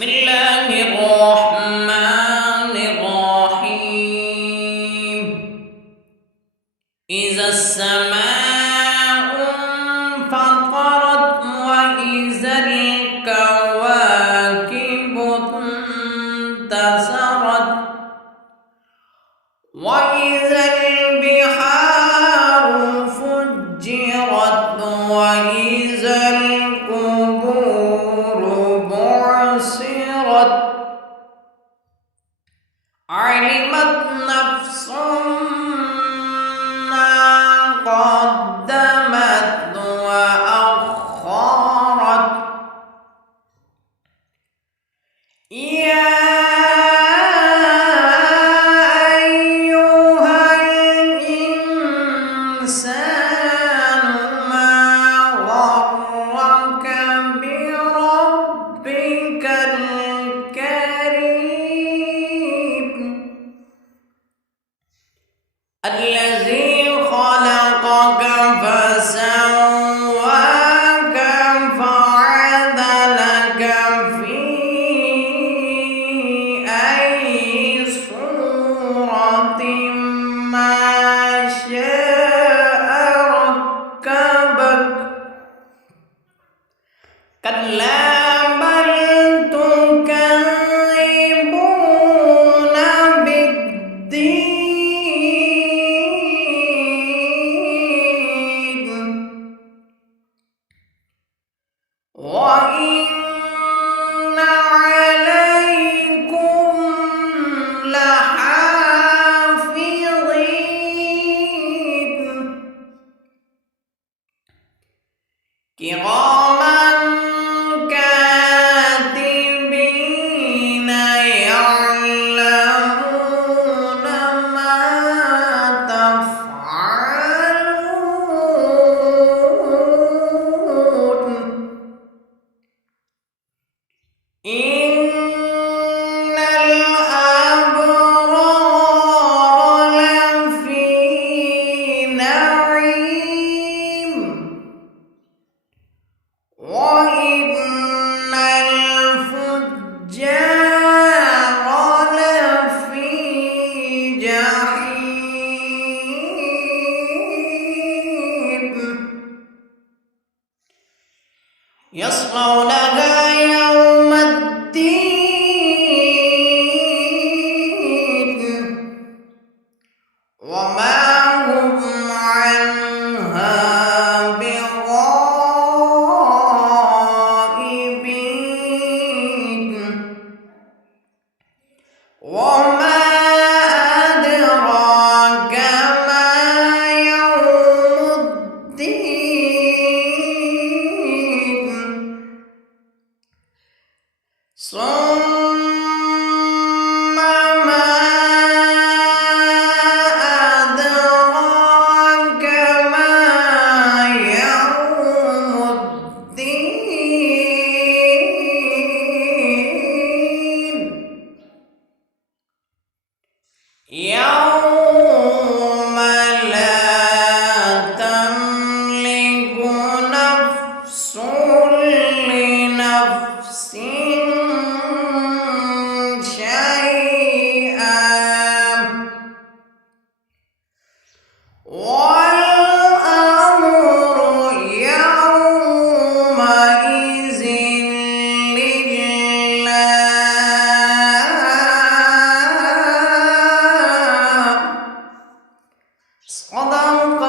بسم الله الرحمن الرحيم. إذا السماء انفطرت وإذا الكواكب انتثرت وإذا البحار فجرت وإذا القبور بعثرت علمت نفس ما قدمت وأخرت يا أيها الإنسان ما غرك بربك الكريم الذي خلقك فسواك فعدلك في أي صورة ما شاء ركبك كلا بل تكذبون بالدين وإن عليكم لحافظين كراما كاتبين يعلمون ما تفعلون إن الأبرار لفي نعيم وإن الفجار لفي جحيم يصلونها يوم الدين وما هم عنها بغائبين وما أدراك ما يوم الدين ثم ما أدراك ما يوم الدين يوم لا تملك نفس لنفس شيئا والأمر يومئذ لله صدق